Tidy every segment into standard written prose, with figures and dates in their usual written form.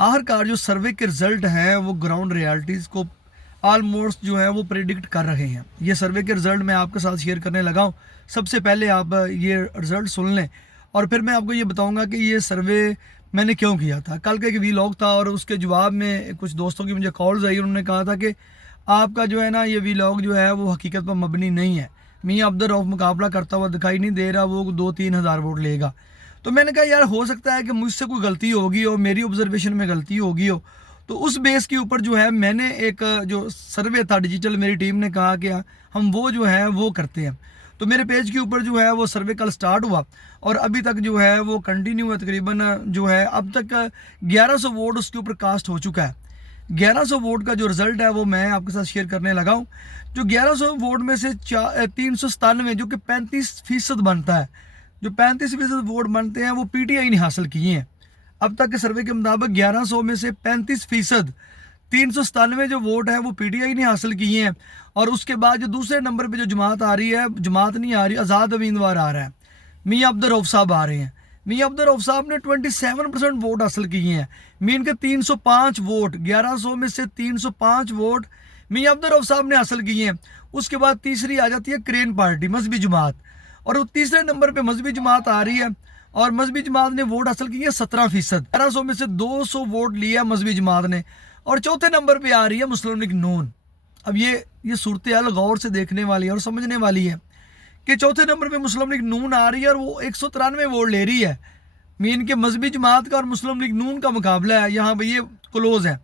आखिरकार जो सर्वे के रिजल्ट हैं वो ग्राउंड रियलिटीज़ को ऑलमोस्ट जो है वो प्रिडिक्ट कर रहे हैं। ये सर्वे के रिजल्ट मैं आपके साथ शेयर करने लगा हूँ। सबसे पहले आप ये रिजल्ट सुन लें और फिर मैं आपको ये बताऊंगा कि ये सर्वे मैंने क्यों किया था। कल का एक वीलॉग था और उसके जवाब में कुछ दोस्तों की मुझे कॉल्स आई, उन्होंने कहा था कि आपका जो है ना ये वीलॉग जो है वो हकीकत पर मबनी नहीं है। मियाँ अब्दुल रऊफ मुकाबला करता हुआ दिखाई नहीं दे रहा, वो 2-3 हज़ार वोट लेगा। तो मैंने कहा यार हो सकता है कि मुझसे कोई गलती होगी और मेरी ऑब्जर्वेशन में गलती होगी हो। तो उस बेस के ऊपर जो है मैंने एक जो सर्वे था डिजिटल, मेरी टीम ने कहा कि हम वो जो है वो करते हैं। तो मेरे पेज के ऊपर जो है वो सर्वे कल स्टार्ट हुआ और अभी तक जो है वो कंटिन्यू है। तकरीबन जो है अब तक 1100 वोट उसके ऊपर कास्ट हो चुका है। 1100 वोट का जो रिजल्ट है वो मैं आपके साथ शेयर करने लगा हूँ। जो 1100 वोट में से 397 जो कि 35% बनता है, जो 35% वोट बनते हैं वो पीटीआई ने हासिल किए हैं। अब तक के सर्वे के मुताबिक 1100 में से 35%, 397 जो वोट है वो पीटीआई ने हासिल किए हैं। और उसके बाद जो दूसरे नंबर पे जो जमात आ रही है, जमात नहीं आ रही, आज़ाद उम्मीदवार आ रहा है, मियाँ अब्दुल रऊफ साहब आ रहे हैं। मियाँ अब्दुल रऊफ साहब ने 27% वोट हासिल किए हैं। मीन के 305 वोट, 1100 में से 305 वोट मियाँ अब्दुल रऊफ साहब ने हासिल किए हैं। उसके बाद तीसरी आ जाती है क्रेन पार्टी, मजहबी जमात, और वो तीसरे नंबर पे मजहबी जमात आ रही है और मजहबी जमात ने वोट हासिल किए 17%। 1100 में से 200 वोट लिया मजहबी जमात ने। और चौथे नंबर पे आ रही है मुस्लिम लीग नून। अब ये सूरत हाल गौर से देखने वाली है और समझने वाली है कि चौथे नंबर पे मुस्लिम लीग नून आ रही है और वो 193 वोट ले रही है। मीन के मजहबी जमात का और मुस्लिम लीग नून का मुकाबला है, यहाँ पर ये क्लोज है।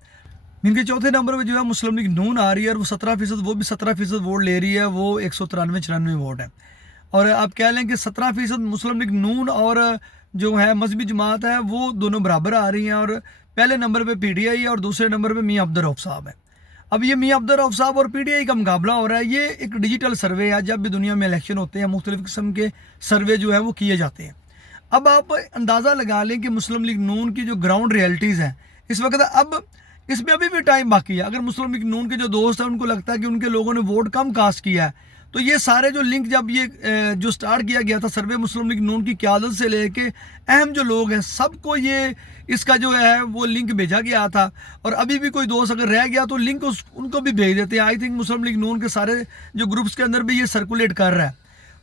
मीन के चौथे नंबर पे जो है मुस्लिम लीग नून आ रही है और वो 17%, वो भी 17% वोट ले रही है, वो 193-94 वोट है। और आप कह लें कि 17% मुस्लिम लीग नून और जो है मजहबी जमात है वो दोनों बराबर आ रही हैं। और पहले नंबर पे पीटीआई है और दूसरे नंबर पे मियाँ अब्दुल रऊफ साहब है। अब ये मियाँ अब्दुल रऊफ साहब और पीटीआई का मुकाबला हो रहा है। ये एक डिजिटल सर्वे है, जब भी दुनिया में इलेक्शन होते हैं मुख्तलिफ किस्म के सर्वे जो है वो किए जाते हैं। अब आप अंदाज़ा लगा लें कि मुस्लिम लीग नून की जो ग्राउंड रियलिटीज़ हैं इस वक्त, अब इसमें अभी भी टाइम बाकी है। अगर मुस्लिम लीग नून के जो दोस्त हैं उनको लगता है कि उनके लोगों ने वोट कम कास्ट किया है, तो ये सारे जो लिंक, जब ये जो स्टार्ट किया गया था सर्वे मुस्लिम लीग नून की क़यादत से लेके अहम जो लोग हैं सबको ये इसका जो है वो लिंक भेजा गया था। और अभी भी कोई दोस्त अगर रह गया तो लिंक उनको भी भेज देते हैं। आई थिंक मुस्लिम लीग नून के सारे जो ग्रुप्स के अंदर भी ये सर्कुलेट कर रहा है।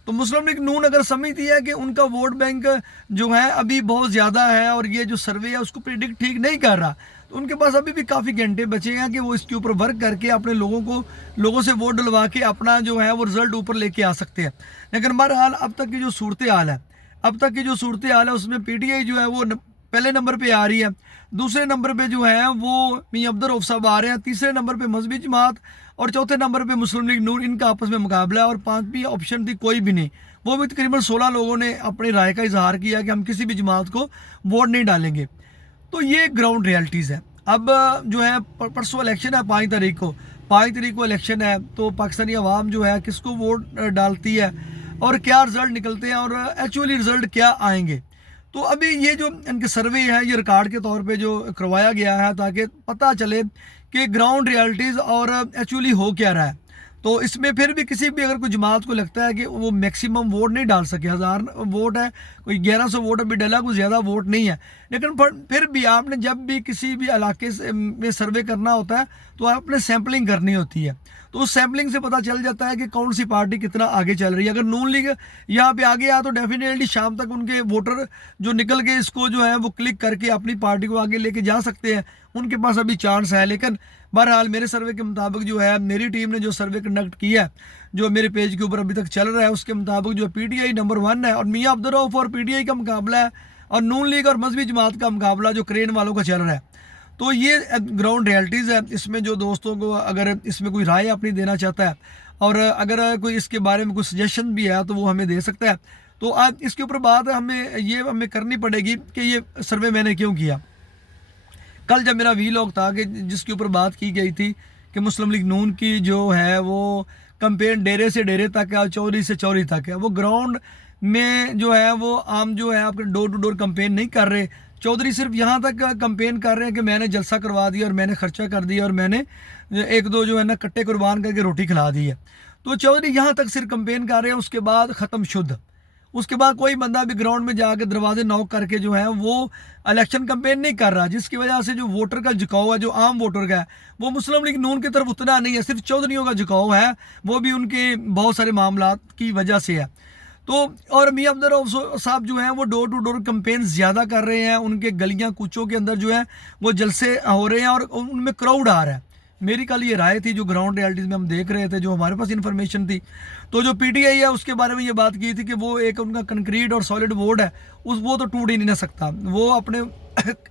तो मुस्लिम लीग नून अगर समझती है कि उनका वोट बैंक जो है अभी बहुत ज़्यादा है और ये जो सर्वे है उसको प्रिडिक्ट ठीक नहीं कर रहा, तो उनके पास अभी भी काफ़ी घंटे बचे हैं कि वो इसके ऊपर वर्क करके अपने लोगों से वोट डलवा के अपना जो है वो रिजल्ट ऊपर लेके आ सकते हैं। लेकिन बहरहाल अब तक की जो सूरत हाल है उसमें पीटीआई जो है वो पहले नंबर पे आ रही है। दूसरे नंबर पे जो है वो मियाँ अब्दुल रऊफ साहब आ रहे हैं। तीसरे नंबर पे मजहबी जमात और चौथे नंबर पे मुस्लिम लीग नून, इनका आपस में मुकाबला है। और पांचवी ऑप्शन थी कोई भी नहीं, वो भी तकरीबन 16 लोगों ने अपनी राय का इजहार किया कि हम किसी भी जमात को वोट नहीं डालेंगे। तो ये ग्राउंड रियलिटीज़ है। अब जो है परसों इलेक्शन है, 5 तारीख को इलेक्शन है। तो पाकिस्तानी अवाम जो है किसको वोट डालती है और क्या रिज़ल्ट निकलते हैं और एक्चुअली रिज़ल्ट क्या आएंगे। तो अभी ये जो इनके सर्वे है ये रिकॉर्ड के तौर पे जो करवाया गया है ताकि पता चले कि ग्राउंड रियलिटीज़ और एक्चुअली हो क्या रहा है। तो इसमें फिर भी किसी भी अगर कोई जमात को लगता है कि वो मैक्सिमम वोट नहीं डाल सके, 1000 वोट है, कोई 1100 वोट अभी डला, कोई ज़्यादा वोट नहीं है, लेकिन फिर भी आपने जब भी किसी भी इलाके में सर्वे करना होता है तो आपने सैम्पलिंग करनी होती है। तो उस सैम्पलिंग से पता चल जाता है कि कौन सी पार्टी कितना आगे चल रही है। अगर नून लीग यहाँ पे आगे आया तो डेफिनेटली शाम तक उनके वोटर जो निकल के इसको जो है वो क्लिक करके अपनी पार्टी को आगे लेके जा सकते हैं, उनके पास अभी चांस है। लेकिन बहरहाल मेरे सर्वे के मुताबिक जो है, मेरी टीम ने जो सर्वे कंडक्ट किया है जो मेरे पेज के ऊपर अभी तक चल रहा है, उसके मुताबिक जो पीटीआई नंबर 1 है और मियाँ अब्दुल रऊफ और पीटीआई का मुकाबला है और नून लीग और मजहबी जमात का मुकाबला जो क्रेन वालों का चल रहा है। तो ये ग्राउंड रियलिटीज़ है। इसमें जो दोस्तों को अगर इसमें कोई राय अपनी देना चाहता है और अगर कोई इसके बारे में कोई सजेशन भी है तो वो हमें दे सकता है। तो आज इसके ऊपर बात हमें करनी पड़ेगी कि ये सर्वे मैंने क्यों किया। कल जब मेरा वीलॉग था कि जिसके ऊपर बात की गई थी कि मुस्लिम लीग नून की जो है वो कंपेन डेरे से डेरे तक है और चौरी से चौरी तक है, वो ग्राउंड में जो है वो आम जो है आपके डोर टू डोर कंपेन नहीं कर रहे। चौधरी सिर्फ यहाँ तक कंपेन कर रहे हैं कि मैंने जलसा करवा दिया और मैंने खर्चा कर दिया और मैंने एक दो जो है ना कट्टे कुर्बान करके रोटी खिला दी है। तो चौधरी यहाँ तक सिर्फ कंपेन कर रहे हैं, उसके बाद ख़त्म शुद्ध। उसके बाद कोई बंदा भी ग्राउंड में जाकर दरवाजे नॉक करके जो है वो इलेक्शन कैंपेन नहीं कर रहा, जिसकी वजह से जो वोटर का झुकाव है, जो आम वोटर का है, वो मुस्लिम लीग नून की तरफ उतना नहीं है, सिर्फ चौधरीयों का झुकाव है, वो भी उनके बहुत सारे मामला की वजह से है। तो और मियां अब्दुल रऊफ साहब जो हैं वो डोर टू डोर कैंपेन ज़्यादा कर रहे हैं, उनके गलियां कूचों के अंदर जो है वो जलसे हो रहे हैं और उनमें क्राउड आ रहा है। मेरी कल ये राय थी, जो ग्राउंड रियलिटीज़ में हम देख रहे थे, जो हमारे पास इन्फॉर्मेशन थी, तो जो पीटीआई है उसके बारे में ये बात की थी कि वो एक उनका कंक्रीट और सॉलिड बोर्ड है, वो तो टूट ही नहीं ना सकता। वो अपने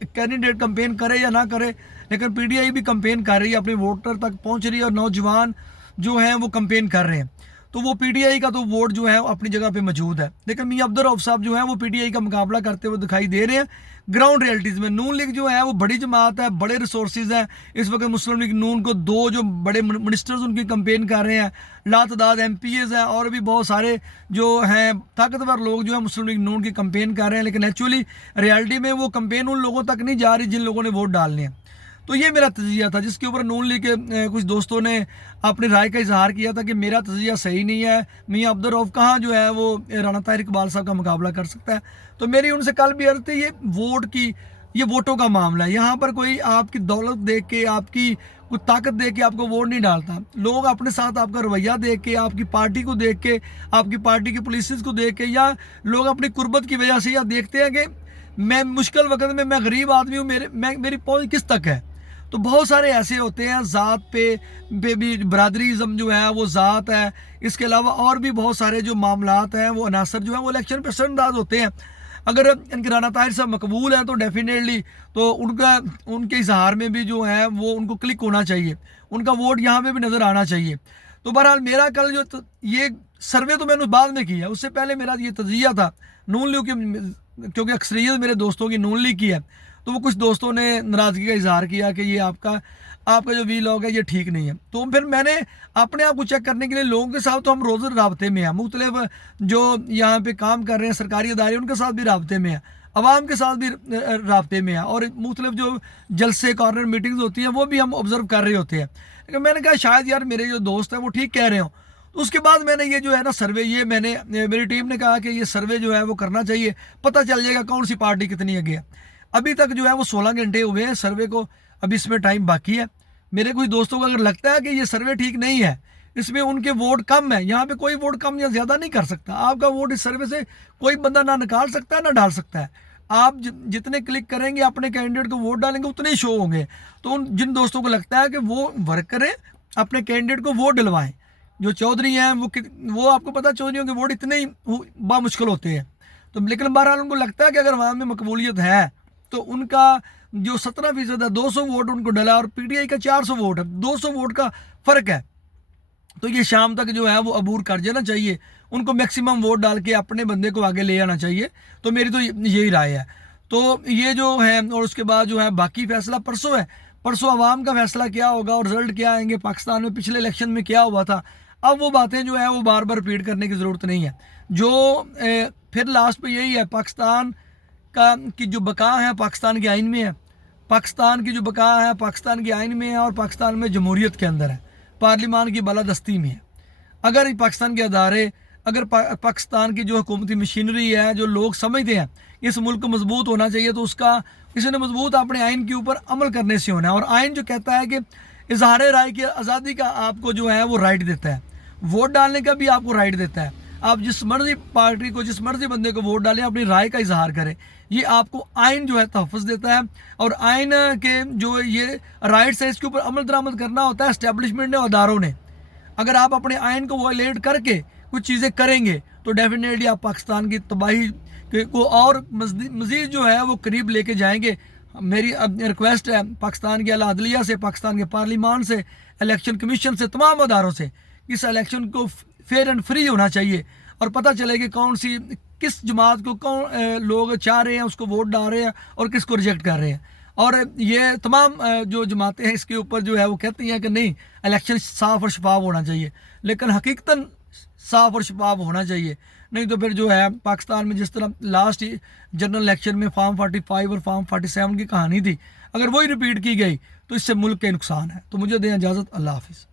कैंडिडेट कंपेन करे या ना करे, लेकिन पीटीआई भी कंपेन कर रही है, अपने वोटर तक पहुंच रही है और नौजवान जो हैं वो कंपेन कर रहे हैं। तो वो पीटीआई का तो वोट जो है अपनी जगह पे मौजूद है, लेकिन मियां अब्दुल रऊफ साहब जो है वो पीटीआई का मुकाबला करते हुए दिखाई दे रहे हैं ग्राउंड रियलिटीज़ में। नून लीग जो है वो बड़ी जमात है, बड़े रिसोर्सेज हैं। इस वक्त मुस्लिम लीग नून को 2 जो बड़े मिनिस्टर्स उनकी कंपेन कर रहे हैं, लातदाद MPs हैं और भी बहुत सारे जो हैं ताकतवर लोग जो है मुस्लिम लीग नून की कंपेन कर रहे हैं, लेकिन एक्चुअली रियलिटी में वो कंपेन उन लोगों तक नहीं जा रही जिन लोगों ने वोट डालने हैं। तो ये मेरा तजिया था, जिसके ऊपर नून लीग के कुछ दोस्तों ने अपनी राय का इजहार किया था कि मेरा तजिया सही नहीं है, मियां अब्दुल रऊफ कहाँ जो है वो राना ताहिर इकबाल साहब का मुकाबला कर सकता है। तो मेरी उनसे कल भी अर्ज थी, ये वोटों का मामला है। यहाँ पर कोई आपकी दौलत देख के, आपकी कुछ ताकत देख के आपको वोट नहीं डालता। लोग अपने साथ आपका रवैया देख के, आपकी पार्टी को देख के, आपकी पार्टी की पॉलिसीज़ को देख के, या लोग अपनी कुर्बत की वजह से या देखते हैं कि मैं मुश्किल वक्त में, मैं गरीब आदमी हूँ, मेरी पहुँच किस तक है। तो बहुत सारे ऐसे होते हैं, ज़ात पे भी बरादरीज़म जो है वो ज़ात है, इसके अलावा और भी बहुत सारे जो मामलात हैं वो अनासर जो है वो इलेक्शन पे असरअंदाज होते हैं। अगर इनके राना ताहिर साहब मकबूल हैं तो डेफिनेटली तो उनके इजहार में भी जो है वो उनको क्लिक होना चाहिए, उनका वोट यहाँ पे भी नज़र आना चाहिए। तो बहरहाल मेरा कल जो ये सर्वे तो मैंने बाद में किया, उससे पहले मेरा ये तजिया था नून लीग की, क्योंकि अक्सरियत मेरे दोस्तों की नून लीग की है, तो वो कुछ दोस्तों ने नाराज़गी का इजहार किया कि ये आपका जो वीलॉग है ये ठीक नहीं है। तो फिर मैंने अपने आप को चेक करने के लिए लोगों के साथ तो हम रोज़ राब्ते में हैं, मुख्तलिफ जो यहाँ पे काम कर रहे हैं सरकारी इदारे उनके साथ भी राब्ते में हैं, आवाम के साथ भी राब्ते में हैं, और मुख्तलिफ जो जलसे कॉर्नर मीटिंग्स होती हैं वो भी हम ऑब्जर्व कर रहे होते हैं। लेकिन मैंने कहा शायद यार मेरे जो दोस्त हैं वो ठीक कह रहे हो। तो उसके बाद मैंने ये जो है ना सर्वे, ये मेरी टीम ने कहा कि ये सर्वे जो है वो करना चाहिए, पता चल जाएगा कौन सी पार्टी कितनी आगे है। अभी तक जो है वो 16 घंटे हुए हैं सर्वे को, अभी इसमें टाइम बाकी है। मेरे कुछ दोस्तों को अगर लगता है कि ये सर्वे ठीक नहीं है, इसमें उनके वोट कम है, यहाँ पे कोई वोट कम या ज़्यादा नहीं कर सकता। आपका वोट इस सर्वे से कोई बंदा ना निकाल सकता है ना डाल सकता है। आप जितने क्लिक करेंगे अपने कैंडिडेट को वोट डालेंगे उतने ही शो होंगे। तो जिन दोस्तों को लगता है कि वो वर्क करें, अपने कैंडिडेट को वोट डलवाएं। जो चौधरी हैं वो आपको पता, चौधरीयों के वोट इतने ही बामुश्किल होते हैं। तो लेकिन बहरहाल उनको लगता है कि अगर वहाँ में मकबूलियत है तो उनका जो 17% है, 200 वोट उनको डला, और पीटीआई का 400 वोट है, 200 वोट का फ़र्क है। तो ये शाम तक जो है वो अबूर कर जाना चाहिए, उनको मैक्सिमम वोट डाल के अपने बंदे को आगे ले आना चाहिए। तो मेरी तो यही राय है। तो ये जो है, और उसके बाद जो है बाकी फैसला परसों है, परसों आवाम का फैसला क्या होगा और रिजल्ट क्या आएंगे, पाकिस्तान में पिछले इलेक्शन में क्या हुआ था, अब वो बातें जो है वो बार बार रिपीट करने की ज़रूरत नहीं है। जो फिर लास्ट पे यही है, पाकिस्तान की जो बका है पाकिस्तान के आइन में है, पाकिस्तान की जो बका है पाकिस्तान के आइन में है, और पाकिस्तान में जमहूरियत के अंदर है, पार्लिमान की बालादस्ती में है। अगर पाकिस्तान के अदारे, अगर पाकिस्तान की जो हुकूमती मशीनरी है, जो लोग समझते हैं इस मुल्क को मजबूत होना चाहिए, तो उसका इसने मजबूत अपने आइन के ऊपर अमल करने से होना है। और आइन जो कहता है कि इजहार राय की आज़ादी का आपको जो है वो राइट देता है, वोट डालने का भी आपको राइट देता है। आप जिस मर्जी पार्टी को, जिस मर्जी बंदे को वोट डालें, अपनी राय का इजहार करें, ये आपको आइन जो है तहफ़्फ़ुज़ देता है। और आइन के जो ये राइट्स है इसके ऊपर अमल दरामद करना होता है इस्टेब्लिशमेंट ने और अदारों ने। अगर आप अपने आइन को वायलेट करके कुछ चीज़ें करेंगे तो डेफिनेटली आप पाकिस्तान की तबाही को और मज़ीद जो है वो करीब लेके जाएंगे। मेरी रिक्वेस्ट है पाकिस्तान के आला अदलिया से, पाकिस्तान के पार्लिमान से, इलेक्शन कमीशन से, तमाम अदारों से, इस इलेक्शन को फेयर एंड फ्री होना चाहिए और पता चले कि किस जमात को कौन लोग चाह रहे हैं, उसको वोट डाल रहे हैं और किसको रिजेक्ट कर रहे हैं। और ये तमाम जो जमातें हैं इसके ऊपर जो है वो कहती हैं कि नहीं, इलेक्शन साफ़ और शफाफ होना चाहिए, लेकिन हकीकतन साफ़ और शफाफ होना चाहिए। नहीं तो फिर जो है पाकिस्तान में जिस तरह लास्ट जनरल इलेक्शन में फॉर्म 45 और फॉर्म 47 की कहानी थी, अगर वही रिपीट की गई तो इससे मुल्क के नुकसान है। तो मुझे दें इजाज़त, अल्लाह हाफिज़।